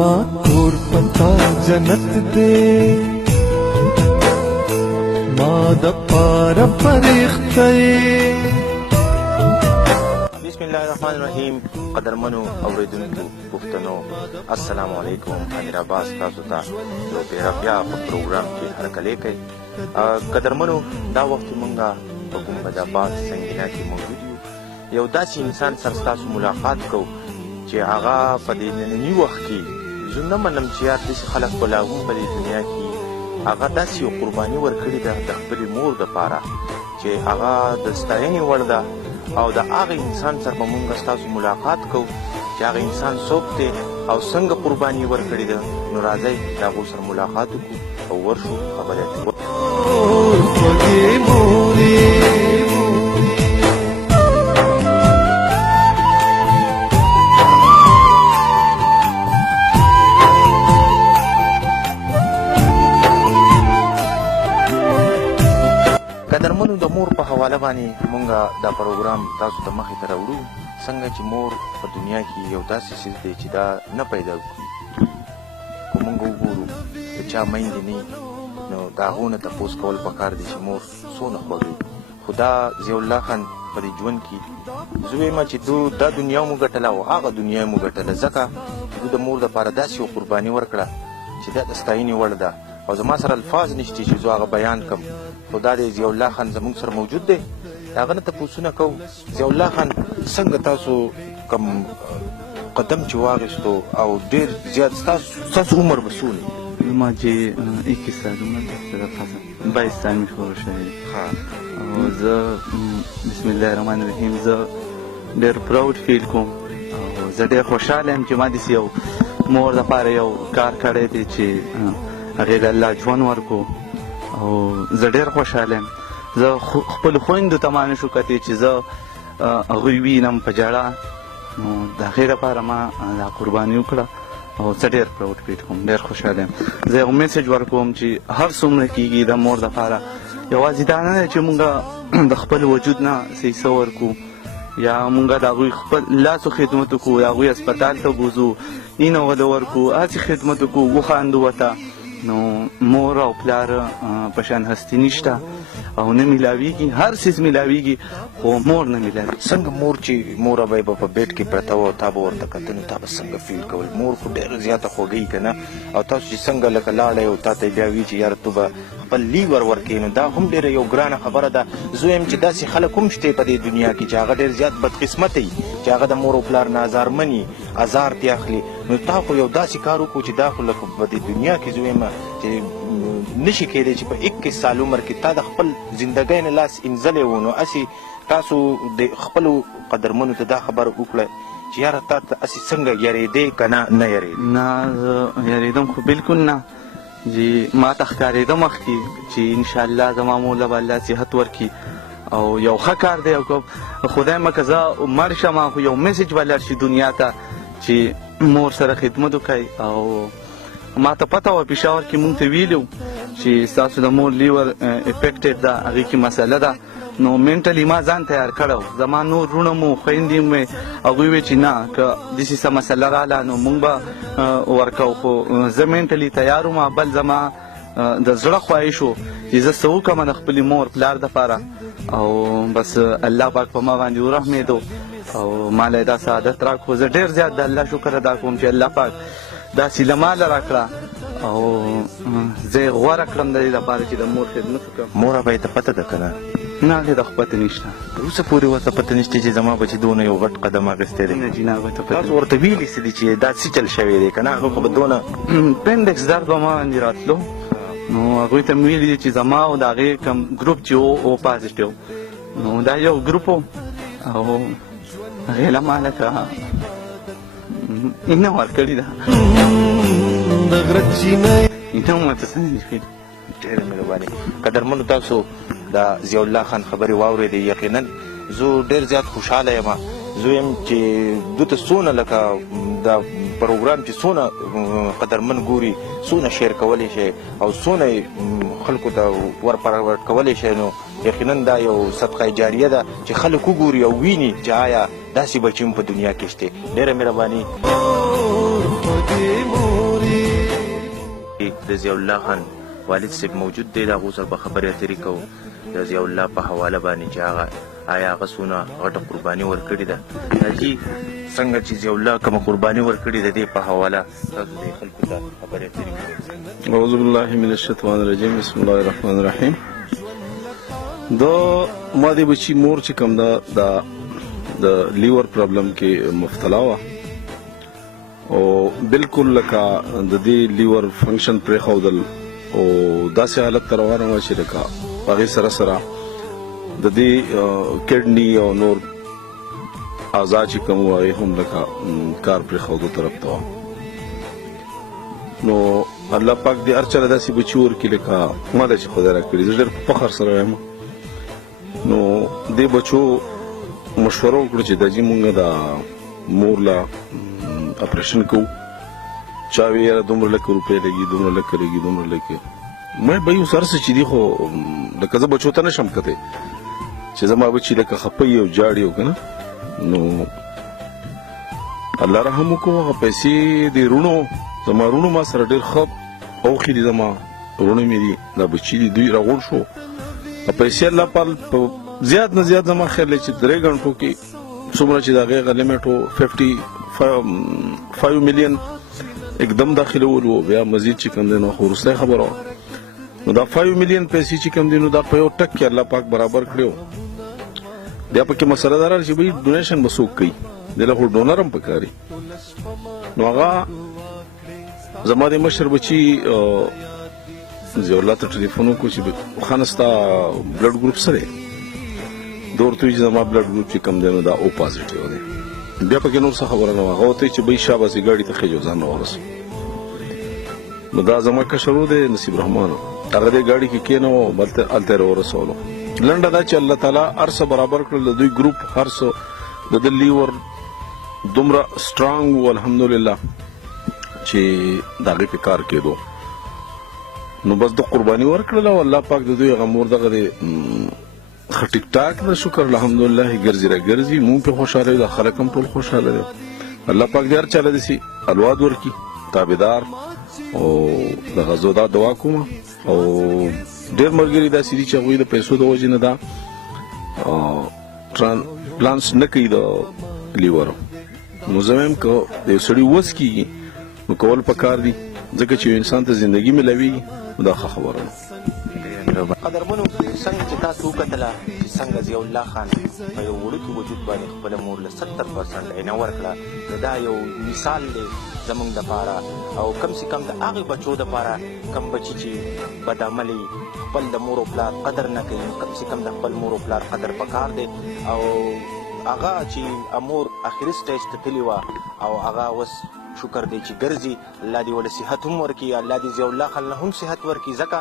زما کور پتا جنت دے ما د پاره فرښتې. بسم الله الرحمن الرحیم. قدرمنو اوریدونکو پښتنو السلام علیکم. امیر عباس تاسو ته یو پیر بیا په پروګرام کې هرکلی کوي. قدرمنو دا وخت مونږه په ګمبدآباد سنګینا کې موجود یو داسې انسان سره ستاسو ملاقات کوو چې هغه په دې ننني وخت کې زه نه منم چې یار داسې خلک به لا هم په دې دنیا کې هغه داسې یو قرباني ورکړې ده د خپلې مور دپاره چې هغه د ستاینې وړ ده. او د هغه انسان سره به مونږ ستاسو ملاقات کوو چې هغه انسان څوک دی او څنګه قرباني ورکړې ده. نو راځئ د هغو سره ملاقات وکړو او ورشو خبرې اترې. قدرمنو د مور په حواله باندې مونږ دا پروګرام تاسو ته مخې ته راوړو. څنګه چې مور په دنیا کې یو داسې څیز دی چې دا نه پیدا کړي. که مونږ وګورو د چا میندې نه نو د هغو نه تپوس کول پکار دی چې مور څونه خوږوي. خو دا ضیاءالله خان په دې ژوند کې زه وایم چې دا دنیا مو ګټله او هغه دنیا مو ګټله ځکه چې د مور دپاره داسې یو قرباني ورکړه چې دا د ستاینې وړ ده. او زما سره الفاظ نشته چې زه هغه بیان کړم. خو دا دی ضیاءالله خان زموږ سره موجود دی. د هغه نه تپوسونه کوو. ضیاءالله خان څنګه تاسو کوم قدم چې واخیستو او ډېر زیات ستاسو عمر به څونه؟ زما چې 21 سال عمر دی. 22 سال مې شروع شوی دی. او زه بسم الله الرحمن الرحیم زه ډېر پراود فیل کوم او زه ډېر خوشحاله یم چې ما داسې یو مور دپاره یو کار کړی دی چې هغې له الله ژوند ورکړو. او زه ډېر خوشحاله یم. زه خپلو خویندو ته ما نشو کتی چې زه هغوی وینم په ژړا. نو د هغې لپاره ما دا قرباني وکړه او زه ډېر پراود فیل کوم. ډېر خوشحاله یم. زه یو میسج ورکوم چې هر څومره کېږي د مور دپاره یوازې دا نه دی چې مونږ د خپل وجود نه څه حصه ورکړو یا مونږ د هغوی خپل لاسو خدمت وکړو یا هغوی اسپتال ته بوځو اینه وله ورکړو هسې خدمت وکړو وخاندو ورته. نو مور او پلار په شان هستي نشته او نه میلاویږي. هر څیز میلاویږي خو مور نه میلاوي. څنګه مور چې موره به په بیډ کې پرته وه تا به ورته کتل نو تا به څنګه فیل کول؟ مور خو ډېره زیاته خوږوي که نه. او تاسو چې څنګه لکه لاړئ او تا ته بیا وي چې یاره تو به خپل لیور ورکوې نو دا هم ډېره یو ګرانه خبره ده. زه وایم چې داسې خلک هم شته په دې دنیا کې چې هغه ډېر زیات بدقسمته وي چې هغه د مور او پلار نه ازارمن وي ازار ترې اخلي. نو تا خو یو داسې کار وکړو چې دا خو لکه په دې دنیا کې زه وایم چې نشي کېدی چې په 21 سال عمر کې تا د خپل زندګۍ نه لاس انځلی و. نو هسې تاسو د خپلو قدرمنو ته دا خبره وکړه چې یاره تا ته هسې څنګه یارېدې که نه یارېدې؟ نه زه یارېدم خو بلکل نه. چې ما ته ښکارېده مخکې چې انشاءالله زما مور له به الله صحت ورکړي او یو ښه کار دی. او خدای مکه زه مړ شم خو یو میسج به لاړ شي دنیا ته چې مور سره خدمت وکړئ. او ما ته پته وه پېښور کې مونږ ته ویلي چې ستاسو د مور لیور افیکټډ ده هغې کې مسله ده. نو منټلي ما ځان تیار کړی زما نور وروڼه مو خویندې مې هغوی وی چې نه که داسې څه مسله راغله نو مونږ به ورکوو. خو زه منټلي تیار وم. بل زما د زړه خواهش و چې زه څه وکړم د خپلې مور پلار دپاره. او بس الله پاک په ما باندې ورحمېدو او ما له دا سعادت راکړو. زه ډېر زیات د الله شکر ادا کوم چې الله پاک داسې له ماله راکړه او زه یې غوره کړم د دې لپاره چې د مور خدمت وکړم. موره به یې ته پته ده که نه؟ نه هغې ته خو پته نشته. اوسه پورې ورته پته نشته چې زما بچي دونه یو غټ قدم اخیستی دی؟ نه جناب ته پته. تاسو ورته ویلي څه دي چې دا څه چل شوی دی که نه؟ هغه خو به دونه پینډکس درد به ما باندې راتلو. نو هغوی ته مې ویلي دي چې زما او د هغې کوم ګروپ چې و پازیټیو نو دا یو ګروپ و او هغې له ما لکه اینه ورکړې ده. اینه هم ورته څه نه دي کړي. ډېره مهرباني. قدرمنو تاسو د ضیاءالله خان خبرې واورېدې. یقینا زه ډېر زیات خوشحاله یم. زه وایم چې دوی ته څونه لکه دا پروګرام چې څونه قدرمن ګوري څونه شیر کولی شي او څونه خلکو ته ورپرورټ کولی شي. نو یقینا دا یو صدقه جاریه ده چې خلک وګوري او ویني چې آیا داسې بچي هم په دنیا کې شته. ډېره مهرباني. خوږې مورې د ضیاء الله خان والد صاحب موجود دی، د هغو سره به خبرې اترې کوو د ضیاء الله په حواله باندې چې هغه آیا هغه څونه غټه قرباني ورکړې ده. حاجي څنګه چې ضیاء الله کومه قرباني ورکړې ده دې په حواله تاسو د خلکو ته خبرې اترې کوئ. اعوذ بالله من الشیطان الرجیم، بسم الله الرحمن الرحیم. دا ما د بچی مور چې کوم ده د لیور پرابلم کې مبتلا وه او بالکل لکه د دې لیور فنکشن پرېښودل او داسې حالت ته روانه وه چې لکه هغې سره سره د دې کډني او نور اعضا چې کوم وو هغې هم لکه کار پرېښودو طرف ته وه. نو الله پاک دې هر چاله داسې بچي ورکړي لکه ما ته چې خدای راکړي. زه ډېر په فخر سره وایم. نو دې بچو مشوره وکړو چې داجي مونږ د مور له اپریشن کوو. چا وی یاره دومره لکه روپۍ لګي، دومره لکه لګي، دومره لکه مې به یو سر څه چې دي خو لکه زه بچو ته نشم کتی چې زما بچي لکه خپه او جاړي او که نه. نو الله رحم وکړو. هغه پیسې د رونو زما رونو ما سره ډېر ښه اوښې دي، زما رونو مې دي، دا بچي دي، دوی راغونډ شو. پیسې الله پاک په زیات نه زیات زما خیال دی چې 3 غنټو کې څومره چې د هغې هغه لیمټ و 55 میلیون एकदम داخلول و بیا مزید چې کوم دی نو خو وروستی خبره وه. نو دا 5 میلیون پیسې چې کوم دی نو دا په یو ټک کې الله پاک برابر کړی و. بیا پکې مسله دا راغله چې بھائی ډونیشن به څوک کوي، دې له خو ډونر هم پکاري. نو هغه زما د مشر بچي ضیاء الله ته ټلیفون وکړو چې خانه ستا بلډ ګروپ څه دی؟ ده ورته وایي چې زما بلډ ګروپ چې کوم دی نو دا او پازیټیو دی. بیا پکې نور څه خبره نه وه. هغه ورته وایي چې بھائی شاباسي ګاډي ته خېجو ځان راورسو. نو دا زما کشر و دی نصیب رحمان، هغه دې ګاډي کې کېناوه او هلته یې راورسولو. لنډه دا چې الله تعالی هر څه برابر کړل، د دوی ګروپ هر څه د ده لیور دومره سټرانګ و الحمدلله چې د هغې په کار کېدو. نو بس د قرباني ورکړله او الله پاک د دوی هغه مور دغه دی ښه ټیک ټاک ده، شکر الحمدلله ګرځي را ګرځي. مونږ پې خوشحاله یو، د خلک هم ټول خوشحاله دی. الله پاک دې هر چاله داسې الواد ورکړي، تابعدار او دغه زه دا دعا کوم. او ډېر ملګري داسې دي چې هغوی د پیسو د وجې نه دا پلانس نه کوي د لیورو. نو زه وایم که د یو سړي وس کېږي نو کول پکار دي، ځکه چې یو انسان ته زندګي میلاویږي نو دا ښه خبره ده. قدرمنو څنګه چې تاسو وکتله چې څنګه ضیاء الله خان په یو وړوکي وجود باندې خپله مور له 70% عینه ورکړه، نو دا یو مثال دی زموږ دپاره او کم سے کم د هغې بچو دپاره کم بچي چې بد عمل خپل د مور او پلار قدر نه کوي، کم سے کم د خپل مور او پلار قدر پکار دی. او هغه چې امور اخري سټیج ته تللې وه او هغه اوس شکر دی چې ګرځي. الله دې ولې صحت هم ورکړي، الله دې ضیاء الله خان له هم صحت ورکړي، ځکه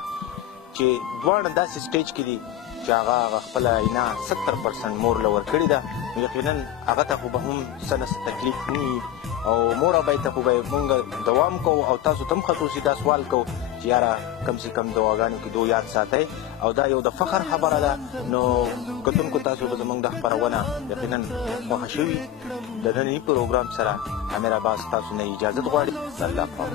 چې دواړه داسې سټیج کې دي چې هغه خپله عینه 70% مور له ورکړې ده. نو یقینا هغه ته خو به هم څه نه څه تکلیف نه وي او مور ابۍ ته خو به مونږ دوام کوو او تاسو ته هم خصوصي دا سوال کوو چې یاره کم سے کم دواګانو کې دو یاد ساتئ او دا یو د فخر خبره ده. نو کتونکو تاسو به زموږ د خپرونه یقینا خوښه شوي. د ننني پروګرام سره امیر عباس تاسو نه اجازت غواړي. الله پاک.